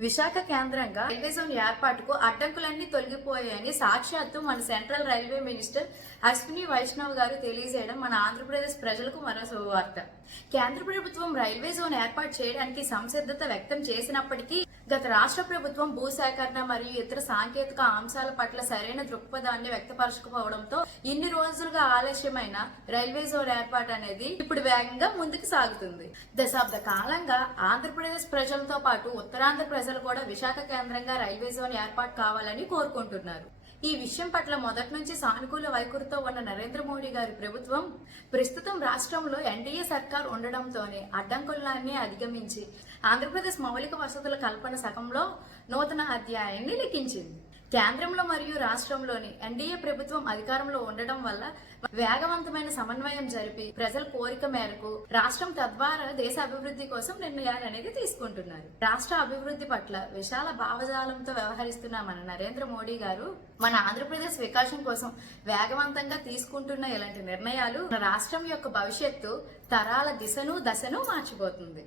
విశాఖ కేంద్రంగా railway zone ఏర్పాటుకు అడ్డంకులన్నీ తొలగిపోయాయని సాక్షాత్తు మన central railway minister Ashwini Vaishnaw garu తెలియజేయడం మన ఆంధ్రప్రదేశ్ ప్రజలకు మరో శుభవార్త. కేంద్ర ప్రభుత్వం రైల్వే జోన్ ఏర్పాటు చేయడానికి సంసిద్ధత వ్యక్తం చేసినప్పటికీ గత రాష్ట్ర ప్రభుత్వం భూసేకరణ మరియు ఇతర సాంకేతిక అంశాల పట్ల సరైన దృక్పథాన్ని వ్యక్తపరచకపోవడంతో ఇన్ని రోజులుగా ఆలస్యమైన రైల్వే జోన్ ఏర్పాటు అనేది ఇప్పుడు వేగంగా ముందుకు సాగుతుంది. దశాబ్ద కాలంగా ఆంధ్రప్రదేశ్ ప్రజలతో పాటు ఉత్తరాంధ్ర ప్రజలు కూడా విశాఖ కేంద్రంగా రైల్వే జోన్ ఏర్పాటు కావాలని కోరుకుంటున్నారు. ఈ విషయం పట్ల మొదటి నుంచి సానుకూల వైఖరితో ఉన్న నరేంద్ర మోడీ గారి ప్రభుత్వం ప్రస్తుతం రాష్ట్రంలో ఎన్డీఏ సర్కార్ ఉండడంతోనే అడ్డంకులన్నీ అధిగమించి ఆంధ్రప్రదేశ్ మౌలిక వసతుల కల్పన సగంలో నూతన అధ్యాయాన్ని లిఖించింది కేంద్రంలో మరియు రాష్ట్రంలోని ఎన్డీఏ ప్రభుత్వం అధికారంలో ఉండటం వల్ల వేగవంతమైన సమన్వయం జరిపి ప్రజల కోరిక మేరకు రాష్ట్రం తద్వారా దేశ అభివృద్ధి కోసం నిర్ణయాలు అనేది తీసుకుంటున్నారు. రాష్ట్ర అభివృద్ధి పట్ల విశాల భావజాలంతో వ్యవహరిస్తున్న మన నరేంద్ర మోడీ గారు మన ఆంధ్రప్రదేశ్ వికాసం కోసం వేగవంతంగా తీసుకుంటున్న ఇలాంటి నిర్ణయాలు మన రాష్ట్రం యొక్క భవిష్యత్తు తరాల దిశను దశను మార్చిపోతుంది.